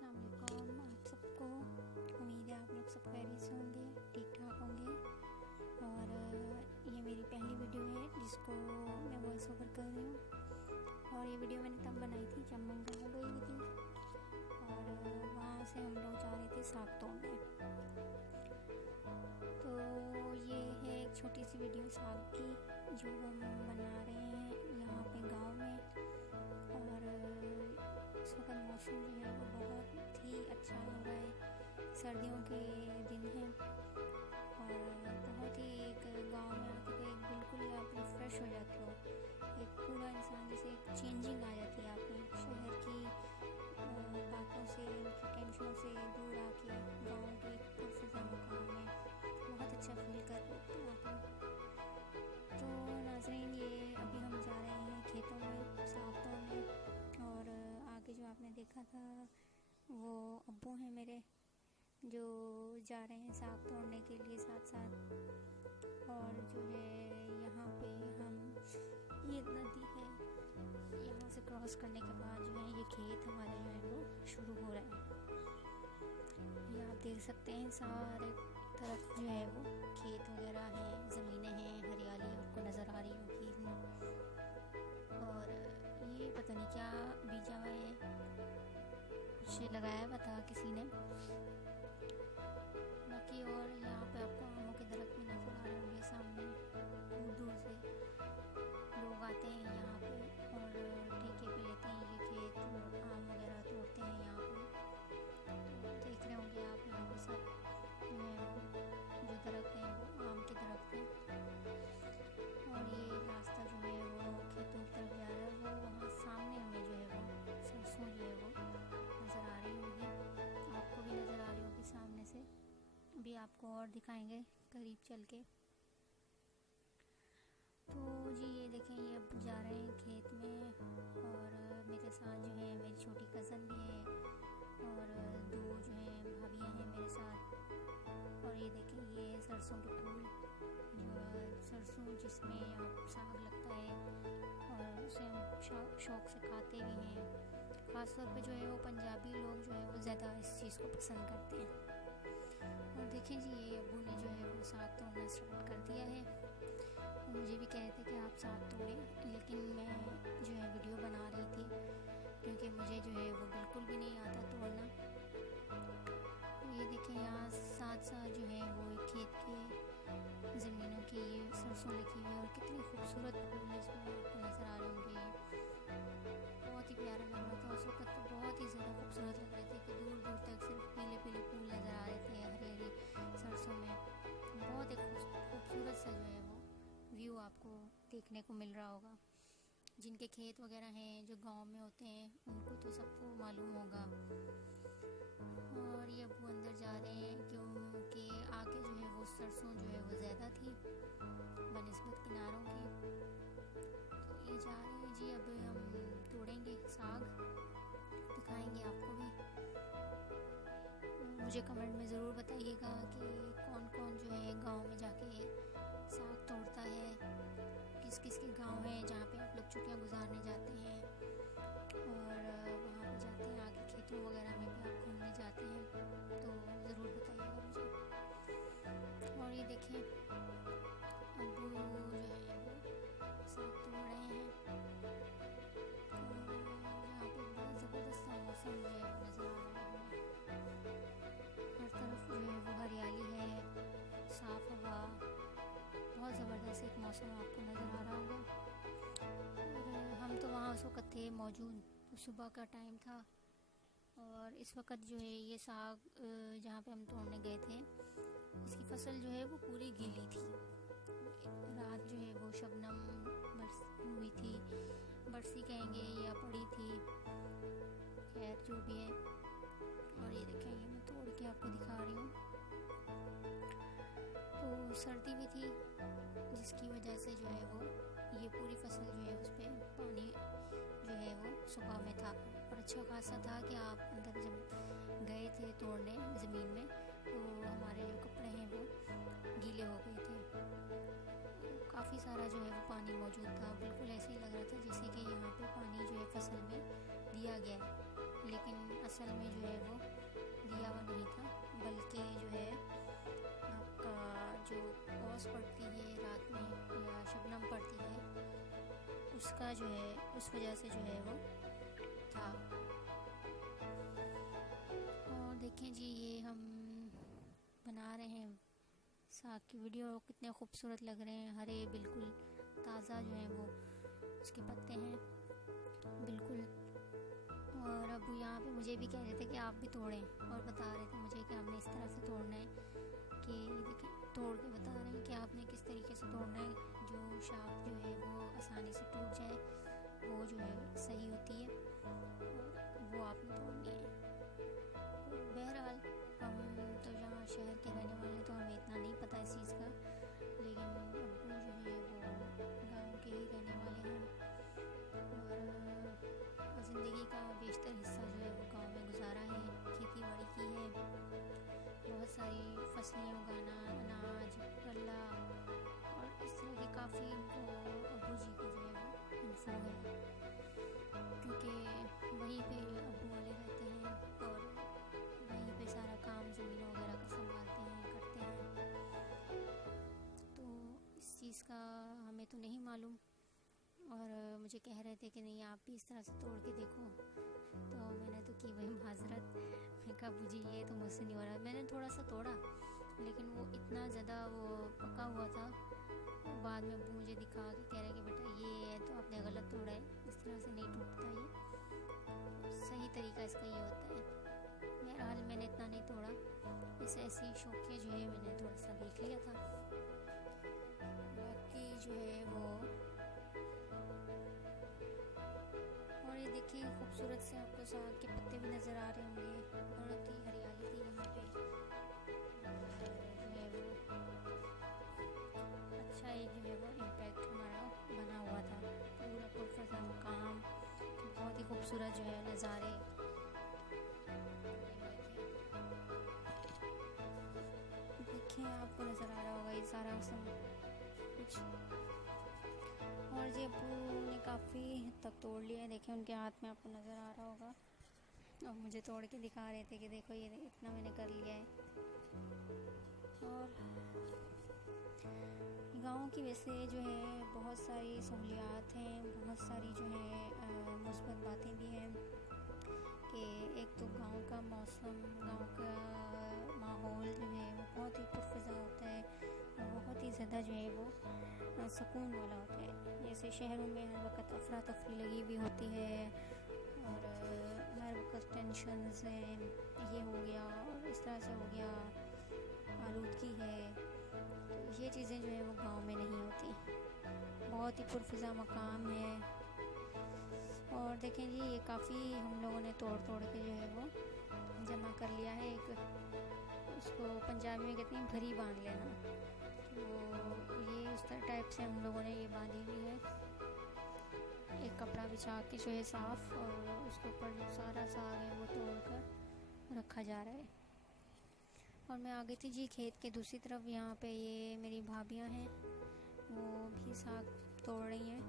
अस्सलाम वालेकुम आप सबको। उम्मीद है आप लोग सब खैरियत से होंगे, ठीक ठाक होंगे। और ये मेरी पहली वीडियो है जिसको मैं वॉइस ओवर कर रही हूँ। और ये वीडियो मैंने तब बनाई थी जब मैं गाँव गई हुई थी और वहाँ से हम लोग जा रहे थे साग तोड़ने। तो ये है एक छोटी सी वीडियो साग की जो हम बना रहे हैं यहाँ पे गाँव में। और इस वक्त मौसम जो है वो बहुत ही अच्छा हो रहा है, सर्दियों के दिन हैं और बहुत ही एक गांव में आके तो एक बिल्कुल ही आप रिफ्रेश हो जाते हो। एक पूरा इंसान जैसे एक चेंजिंग आ जाती है आप में, शहर की बातों से, उनकी टेंशनों से दूर आके गाँव के एक पुरफिज़ा मुकाम में बहुत अच्छा फील कर रहे हैं आप लोग। तो नाज़रीन, ये अभी हम जा रहे हैं खेतों में साग तोड़ने। और आगे जो आपने देखा था वो अब्बू हैं मेरे जो जा रहे हैं साग तोड़ने के लिए साथ साथ। और जो है यहाँ पे हम, ये नदी है, यहाँ से क्रॉस करने के बाद जो है ये खेत हमारे जो है वो शुरू हो रहे हैं। ये आप देख सकते हैं सारे तरफ जो है वो खेत वगैरह हैं, ज़मीनें हैं, हरियाली आपको नज़र आ रही होगी इसमें। और ये पता नहीं क्या बीजा हुआ है, कुछ लगाया हुआ था किसी ने। बाकी और यहाँ पे आपको आमों के दरख्त भी नज़र आ रहे होंगे सामने, दूर दूर से लोग आते हैं यहाँ पे और ठेके पे लेते हैं ये खेत, आम वगैरह तोड़ते हैं यहाँ पे। देख रहे होंगे आप यहाँ पे सब जो है वो जो दरख्त हैं वो आम के दरख्त हैं। और ये रास्ता जो है वो खेतों की तरफ जा रहा है, वो वहाँ सामने हमें जो है वो सरसों जो है वो नज़र आ रही होगी, आपको भी नज़र आ रही होगी सामने से। अभी आपको और दिखाएंगे करीब चल के। तो जी ये देखें, ये अब जा रहे हैं खेत में और मेरे साथ जो है मेरी छोटी कज़न भी है और दो जो हैं भाभियाँ हैं मेरे साथ। और ये देखें, ये सरसों के फूल जो है, सरसों जिसमें आप साग लगता है और उसे हम शौक़ से खाते भी हैं। ख़ास तौर पे जो है वो पंजाबी लोग जो है वो ज़्यादा इस चीज़ को पसंद करते हैं। और देखें जी, ये अब्बू ने जो है वो साग तोड़ना स्टार्ट कर दिया है। और मुझे भी कह रहे थे कि आप साग तोड़ें, लेकिन मैं जो है वीडियो बना रही थी क्योंकि मुझे जो है वो बिल्कुल भी नहीं आता तोड़ना। ये देखें, यहाँ साथ साथ जो है वो खेत के ज़मीनों की ये सरसों लगी हुई है और कितनी खूबसूरत फूल इसमें आपको नज़र आ रहे होंगे। बहुत ही प्यारा लग रहा था उस वक्त, तो बहुत ही ज़्यादा खूबसूरत लग रहे थे कि दूर दूर तक सिर्फ पीले पीले फूल नज़र आ रहे थे हरी हरी सरसों में। बहुत एक खूबसूरत सा जो है वो व्यू आपको देखने को मिल रहा होगा। जिनके खेत वगैरह हैं जो गांव में होते हैं उनको तो सबको मालूम होगा। और ये अब्बू अंदर जा रहे हैं क्योंकि आगे जो है वो सरसों जो है वो ज़्यादा थी बनिस्बत किनारों की। तो ये जा रहे हैं जी, अब हम तोड़ेंगे साग, दिखाएंगे आपको भी। मुझे कमेंट में ज़रूर बताइएगा कि कौन कौन जो है गांव में जाके साग तोड़ता है, किस किस के गांव है जहाँ पे आप लोग छुट्टियाँ गुजारने जाते हैं और वहाँ पे जाते हैं, आगे खेतों वगैरह में भी आप घूमने जाते हैं, तो ज़रूर बताइएगा मुझे। और ये देखें, अब्बू जो है वो साग तोड़ रहे हैं और यहाँ पे बड़ा ज़बरदस्त मौसम जो है वो नज़र आ रहा है। हर तरफ जो है वो हरियाली है, साफ़ हवा, बहुत ज़बरदस्त एक मौसम आपको नज़र आ रहा होगा। और हम तो वहाँ उस वक़्त थे मौजूद, तो सुबह का टाइम था और इस वक्त जो है ये साग जहाँ पे हम तोड़ने गए थे इसकी फसल जो है वो पूरी गीली थी। रात जो है वो शबनम हुई थी, बरसी कहेंगे या पड़ी थी, खैर जो भी है। और ये देखें, ये मैं तोड़ के आपको दिखा रही हूँ। तो सर्दी भी थी जिसकी वजह से जो है वो ये पूरी फसल जो है उस पर पानी जो है वो सुबह में था और अच्छा खासा था कि आप अंदर जब गए थे तोड़ने ज़मीन में तो हमारे जो कपड़े हैं वो गीले हो गए थे। काफ़ी सारा जो है वो पानी मौजूद था, बिल्कुल ऐसे ही लग रहा था जैसे कि यहाँ पे पानी जो है फसल में दिया गया है, लेकिन असल में जो है वो दिया हुआ नहीं था, बल्कि जो है आपका जो ओस पड़ती है रात में या शबनम पड़ती है, उसका जो है उस वजह से जो है वो था। और देखें जी, ये हम बना रहे हैं साग की वीडियो। कितने खूबसूरत लग रहे हैं, हरे बिल्कुल ताज़ा जो है वो उसके पत्ते हैं बिल्कुल। और अब यहाँ पे मुझे भी कह रहे थे कि आप भी तोड़ें, और बता रहे थे मुझे कि हमने इस तरह से तोड़ना है कि देखिए तोड़ के बता रहे हैं कि आपने किस तरीके से तोड़ना है। जो शाख जो है वो आसानी से टूट जाए, वो जो है सही होती है, वो आपने तोड़नी है। बहरहाल हम तो यहाँ शहर के रहने वाले, तो हमें इतना नहीं पता इस चीज़ का, लेकिन अब्बू जो है वो गाँव के ही रहने वाले हैं और ज़िंदगी का बेशतर हिस्सा जो है वो गांव में गुजारा है। खेती बाड़ी की है, बहुत सारी फसलें उगाना, अनाज, गल्ला और इस तरह की काफ़ी अब्बू जी को जो है वो इन्फो है, क्योंकि वहीं पे अब्बू वाले रहते हैं और वहीं पे सारा काम ज़मीन वगैरह का संभालते हैं, करते हैं। तो इस चीज़ का हमें तो नहीं मालूम, और मुझे कह रहे थे कि नहीं आप भी इस तरह से तोड़ के देखो, तो मैंने तो की वही माजरत। मैं कहा अब्बू जी ये तो मुझसे नहीं हो रहा। मैंने थोड़ा सा तोड़ा, लेकिन वो इतना ज़्यादा वो पका हुआ था। बाद में अब्बू मुझे दिखा के कह रहे कि बेटा ये तो आपने गलत तोड़ा है, इस तरह से नहीं टूटता, ये सही तरीका इसका ये होता है। बहरहाल मैंने इतना नहीं तोड़ा, इस ऐसी शौकिया जो है मैंने थोड़ा सा देख लिया था। बाकी जो है वो, और ये देखिए खूबसूरत से आपको साग के पत्ते भी नज़र आ रहे होंगे, बहुत ही हरियाली थी यहाँ पे। जो है वो अच्छा एक जो है वो इम्पैक्ट हमारा बना हुआ था, पूरा पुरफज़ा मकाम, बहुत ही खूबसूरत जो है नज़ारे। देखिए आपको नज़र आ रहा होगा ये सारा सब कुछ। और जी अब्बू ने काफ़ी हद तक तोड़ लिया है, देखें उनके हाथ में आपको नज़र आ रहा होगा, और मुझे तोड़ के दिखा रहे थे कि देखो ये इतना मैंने कर लिया है। और गाँव की वैसे जो है बहुत सारी सहूलियात हैं, बहुत सारी जो है मुस्बत बातें भी हैं, कि एक तो गांव का मौसम, गांव का माहौल जो है वो बहुत ही पुरफ़ज़ा होता है और बहुत ही ज़्यादा जो है वो सुकून वाला होता है। जैसे शहरों में हर वक्त अफरा तफरी लगी हुई होती है और हर वक्त टेंशन्स हैं, ये हो गया और इस तरह से हो गया, आलूदगी है, तो ये चीज़ें जो है वो गांव में नहीं होती। बहुत ही पुरफ़ज़ा मकाम है। और देखें जी ये काफ़ी हम लोगों ने तोड़ तोड़ के जो है वो जमा कर लिया है। एक उसको पंजाबी में कहते हैं भरी बांध लेना, तो ये उस टाइप से हम लोगों ने ये बांधी हुई है। एक कपड़ा बिछा के जो है साफ़, और उसके ऊपर जो सारा साग है वो तोड़ कर रखा जा रहा है। और मैं आ गई थी जी खेत के दूसरी तरफ। यहाँ पे ये मेरी भाभियाँ हैं, वो भी साग तोड़ रही हैं,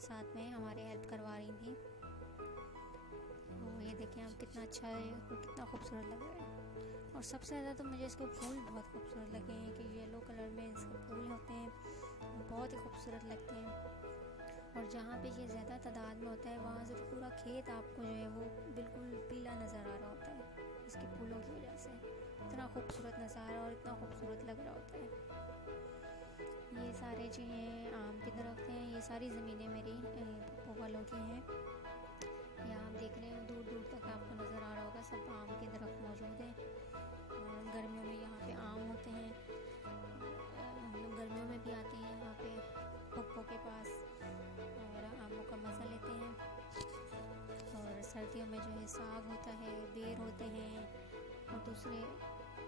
साथ में हमारे हेल्प करवा रही थी। तो ये देखें आप कितना अच्छा है, कितना खूबसूरत लग रहा है। और सबसे ज़्यादा तो मुझे इसके फूल बहुत खूबसूरत लगे हैं, कि येलो कलर में इसके फूल होते हैं, बहुत ही खूबसूरत लगते हैं। और जहाँ पे ये ज़्यादा तादाद में होता है वहाँ से तो पूरा खेत आपको जो है वो बिल्कुल पीला नज़र आ रहा होता है इसके फूलों की वजह से। इतना खूबसूरत नज़ारा और इतना खूबसूरत लग रहा होता है। ये सारे जो हैं आम के दरख्त हैं, ये सारी ज़मीनें मेरी पप्पू वालों की हैं। यहाँ आप देख रहे हैं दूर दूर तक आपको नज़र आ रहा होगा, सब आम के दरख्त मौजूद हैं। और गर्मियों में यहाँ पे आम होते हैं, हम लोग गर्मियों में भी आते हैं यहाँ पे पप्पू के पास और आमों का मज़ा लेते हैं। और सर्दियों में जो है साग होता है, बेर होते हैं और दूसरे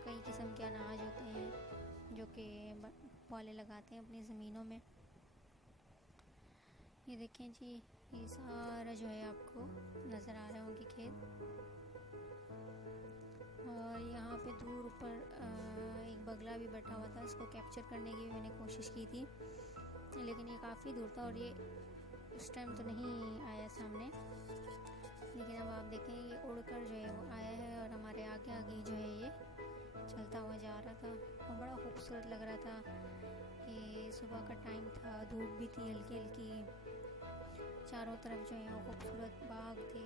कई किस्म के अनाज होते हैं जो कि वाले लगाते हैं अपनी ज़मीनों में। ये देखें जी ये सारा जो है आपको नज़र आ रहे होंगे खेत। और यहाँ पे दूर ऊपर एक बगला भी बैठा हुआ था, इसको कैप्चर करने की मैंने कोशिश की थी, लेकिन ये काफ़ी दूर था और ये उस टाइम तो नहीं आया सामने। लेकिन अब आप देखें ये उड़कर जो है सुबह का टाइम था, धूप भी थी हल्की हल्की। चारों तरफ जो है वो खूबसूरत बाग थे,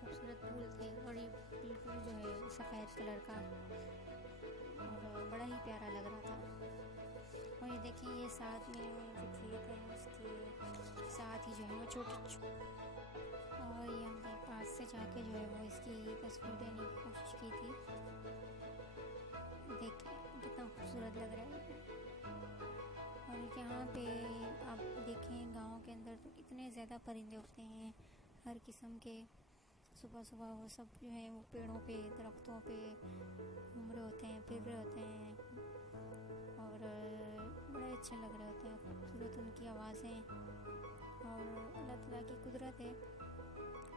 खूबसूरत फूल थे और ये बिल्कुल जो है सफ़ेद कलर का, और बड़ा ही प्यारा लग रहा था। और ये देखिए ये साथ में जो खेत है उसके साथ ही जो है वो छोटी, और ये हमने पास से जाके जो है वो इसकी तस्वीर देने की कोशिश की थी। देखिए कितना खूबसूरत लग रहा है। और यहाँ पे आप देखें गांव के अंदर तो कितने ज़्यादा परिंदे उठते हैं हर किस्म के। सुबह सुबह वो सब जो है वो पेड़ों पे, दरख्तों पे घूम रहे होते हैं, फिर रहे होते हैं, और बड़े अच्छे लग रहे होते हैं, खूबसूरत उनकी आवाज़ें। और अल्लाह ताला की कुदरत है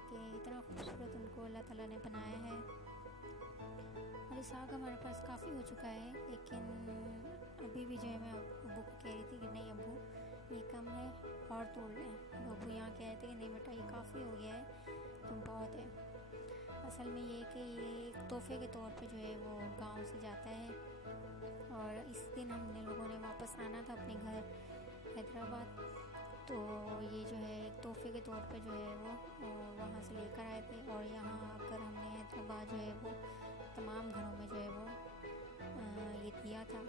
कि इतना खूबसूरत उनको अल्लाह ताला ने बनाया है। और ये साग हमारे पास काफ़ी हो चुका है, लेकिन अभी भी जो है मैं अब्बू को कह रही थी कि नहीं अब्बू ये कम है और तोड़ लें। तो अब्बू यहाँ कह रहे थे कि नहीं बेटा ये काफ़ी हो गया है, तो बहुत है। असल में ये कि ये एक तोहफे के तौर पे जो है वो गांव से जाता है, और इस दिन हमने लोगों ने वापस आना था अपने घर हैदराबाद, तो ये जो है एक तोहफे के तौर पे जो है वो वहाँ से लेकर आए थे। और यहाँ आकर हमने हैदराबाद जो है वो तमाम घरों में जो है वो ये दिया था।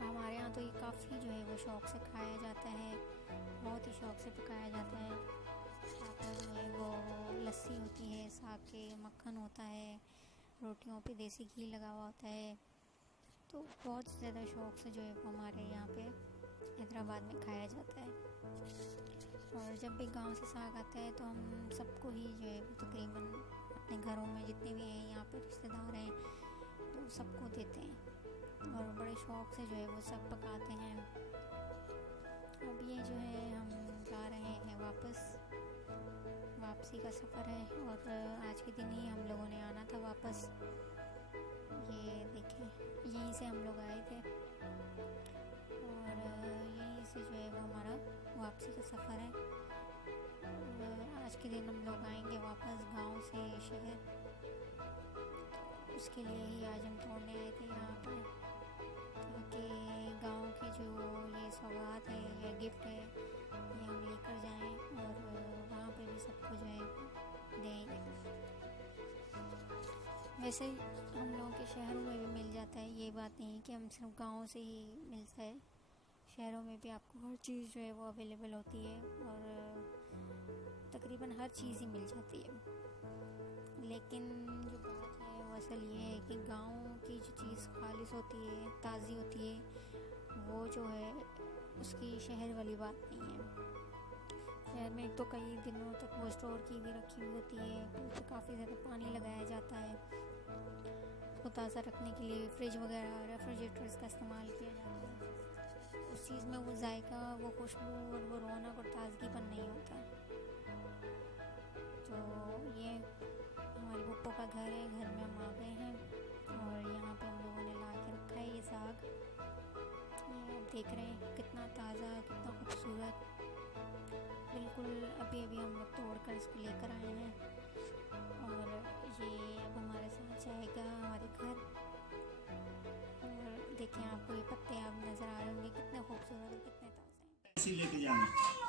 हमारे यहाँ तो ये काफ़ी जो है वो शौक़ से खाया जाता है, बहुत ही शौक़ से पकाया जाता है। साथ में जो है वो लस्सी होती है, साग के मक्खन होता है, रोटियों पे देसी घी लगा हुआ होता है, तो बहुत ज़्यादा शौक़ से जो है वो हमारे यहाँ पे हैदराबाद में खाया जाता है। और जब भी गांव से साग आता है तो हम सबको ही जो है वो तकरीबन अपने घरों में जितने भी हैं यहाँ पे रिश्तेदार हैं तो सबको देते हैं, और बड़े शौक़ से जो है वो सब पकाते हैं। अब ये जो है हम जा रहे हैं वापसी का सफ़र है, और आज के दिन ही हम लोगों ने आना था वापस। ये देखें यहीं से हम लोग आए थे, और यहीं से जो है वो हमारा वापसी का सफ़र है। आज के दिन हम लोग आएंगे वापस गांव से शहर, तो उसके लिए ही आज हम तोड़ने आए थे यहाँ पर, ताकि गांव की जो ये सौगात है या गिफ्ट है ये हम लेकर जाएं, और वहाँ पे भी सबको जो है देंगे। वैसे हम लोगों के शहरों में भी मिल जाता है, ये बात नहीं कि हम सिर्फ गाँव से ही मिलता है, शहरों में भी आपको हर चीज़ जो है वो अवेलेबल होती है, और तकरीबन हर चीज़ ही मिल जाती है। लेकिन जो बात है वो असल ये है कि गांव की जो चीज़ खालिस होती है, ताज़ी होती है, वो जो है उसकी शहर वाली बात नहीं है। शहर में एक तो कई दिनों तक वो स्टोर की भी रखी हुई होती है, उसमें काफ़ी ज़्यादा पानी लगाया जाता है, उसको ताज़ा रखने के लिए फ्रिज वगैरह रेफ्रिजरेटर्स का इस्तेमाल किया जाता है। उस चीज़ में वो जायका, वो खुशबू और वो रौनक और ताजगीपन नहीं होता। तो ये हमारी पप्पो का घर है, घर में हम आ गए हैं, और यहाँ पे हम लोगों ने ला के रखा है ये साग। ये आप देख रहे हैं कितना ताज़ा, कितना खूबसूरत, बिल्कुल अभी अभी हम लोग तोड़ कर इसको लेकर आए हैं, और ये अब हमारे साथ जाएगा हमारे घर। और देखें आपको ये पत्ते आप नज़र आ रहे होंगे कितने खूबसूरत और कितने ताज़े हैं। लेके जाना